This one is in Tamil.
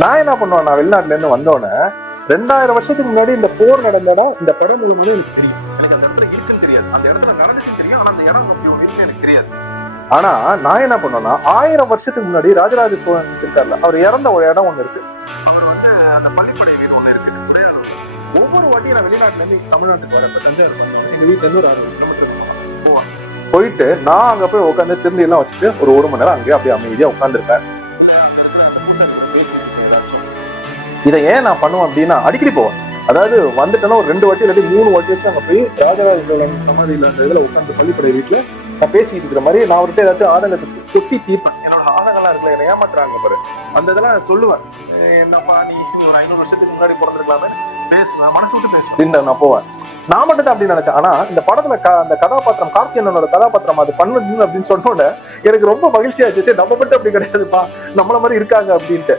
நான் என்ன பண்ணுவேன், நான் வெளிநாட்டுல இருந்து வந்தோடனே 2000 வருஷத்துக்கு முன்னாடி இந்த போர் நடந்த இடம், இந்த படம் முழுவதும் எனக்கு தெரியும். எனக்கு அந்த இடத்துல இருக்குன்னு தெரியாது, அந்த இடத்துல நடந்துச்சு தெரியும், ஆனா அந்த இடம் அப்படி ஒரு விஷயம் எனக்கு தெரியாது. ஆனா நான் என்ன பண்ணுவேன்னா, 1000 வருஷத்துக்கு முன்னாடி ராஜராஜ சோழன் இருக்காருல்ல, அவர் இறந்த ஒரு இடம் ஒண்ணு இருக்கு. அந்த பள்ளிப்படை வீடு ஒண்ணு இருக்கு. ஒவ்வொரு வாட்டியும் நான் வெளிநாட்டுல இருந்து தமிழ்நாட்டுக்கு வரேன், எங்க வீட்டுல இருந்து ஒரு 6 கிலோமீட்டர் போவேன். போயிட்டு நான் அங்க போய் உட்காந்து திருந்தி எல்லாம் வச்சுட்டு ஒரு 1 மணி நேரம் அங்கேயே அப்படியே அமைதியா உட்காந்துருப்பேன். இதை ஏன் நான் பண்ணுவேன் அப்படின்னா, அடிக்கடி போவேன். அதாவது வந்துட்டேன்னா ஒரு 2 வாட்டி இல்லாட்டி 3 வாட்டி வச்சு அங்க போய் ராஜராஜ சோழன் சமாதியில அந்த இதுல உட்காந்து பள்ளிப்படை வீட்டுல நான் பேசிக்கிட்டு இருக்கிற மாதிரி நான் அவர்கிட்ட ஏதாச்சும் ஆதங்கத்தை கொட்டி தீர்ப்பேன். என்னோட ஆதங்கம்லாம் இருக்குல்ல, என்ன ஏமாத்துறாங்க பாரு, அந்த இதெல்லாம் நான் சொல்லுவேன். என்னப்பா நீ ஒரு 500 வருஷத்துக்கு முன்னாடி பிறந்திருக்கலாமே பேசுவேன், மனசு விட்டு பேசுவேன். நான் போவேன். நான் மட்டும் தான் அப்படி நினைச்சேன். ஆனா இந்த படத்துல அந்த கதாபாத்திரம் கார்த்தியனோட கதாபாத்திரம் அது பண்ணுது அப்படின்னு சொன்னோட எனக்கு ரொம்ப மகிழ்ச்சியா இருந்துச்சு. நம்ம மட்டும் அப்படி கிடையாதுப்பா, நம்மள மாதிரி இருக்காங்க அப்படின்ட்டு.